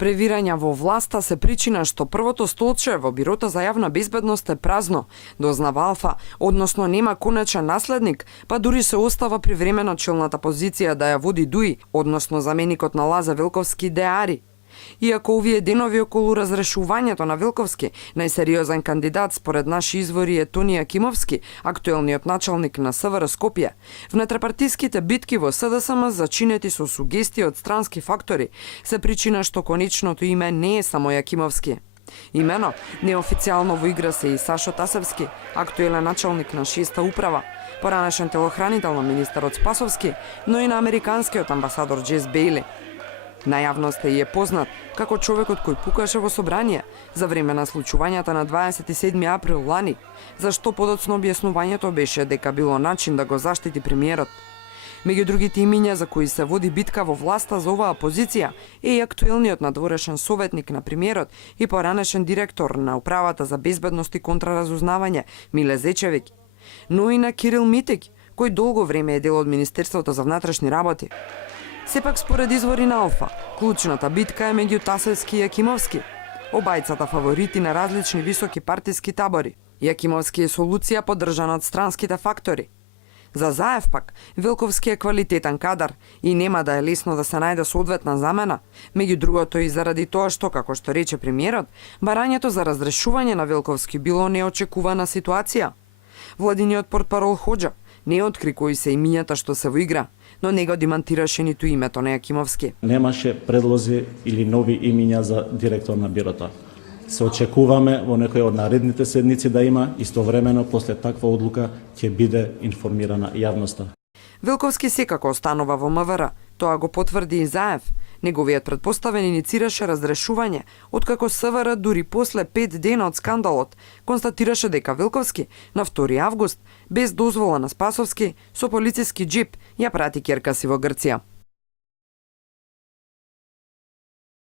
Превирања во власта се причина што првото столче во Бирото за јавна безбедност е празно, дознава Алфа, односно нема конечен наследник, па дури се остава привремено челната позиција да ја води Дуи, односно заменикот на Лаза Велковски Деари. Иако овие денови околу разрешувањето на Велковски, најсериозен кандидат според наши извори е Тони Акимовски, актуелниот началник на СВР Скопје, внетрапартиските битки во СДСМ зачинети со сугестии од странски фактори се причина што конечното име не е само Јакимовски. Имено, неофицијално во игра се и Сашо Тасевски, актуелен началник на 6-та управа, поранешен телохранител на министерот Спасовски, но и на американскиот амбасадор Джес Бейли. Најавноста и е познат како човекот кој пукаше во собрание за време на случувањата на 27 април лани, зашто подоцно објаснувањето беше дека било начин да го заштити премиерот. Меѓу другите имиња за кои се води битка во власта за оваа позиција е и актуелниот надворешен советник на премиерот и поранешен директор на управата за безбедност и контраразузнавање Миле Зечевик, но и на Кирил Митик, кој долго време е дел од Министерството за внатрешни работи. Сепак според извори на Алфа, клучната битка е меѓу Тасевски и Јакимовски, обајцата фаворити на различни високи партиски табори. Јакимовски е солуција поддржана од странските фактори. За Заев пак, Велковски е квалитетен кадар и нема да е лесно да се најде соодветна замена, меѓу другото и заради тоа што, како што рече премиерот, барањето за разрешување на Велковски било неочекувана ситуација. Владиниот портпарол Хоџа не откри кои се имињата што се во игра, но не го демантираше ниту името на Јакимовски. Немаше предлози или нови имиња за директор на бирото. Се очекуваме во некој од наредните седници да има, истовремено после таква одлука ќе биде информирана јавноста. Велковски секако останува во МВР, тоа го потврди и Заев. Неговиот претпоставен иницираше разрешување, откако СВР дури после 5 дена од скандалот констатираше дека Велковски на 2 август, без дозвола на Спасовски, со полициски джип ја прати ќерка си во Грција.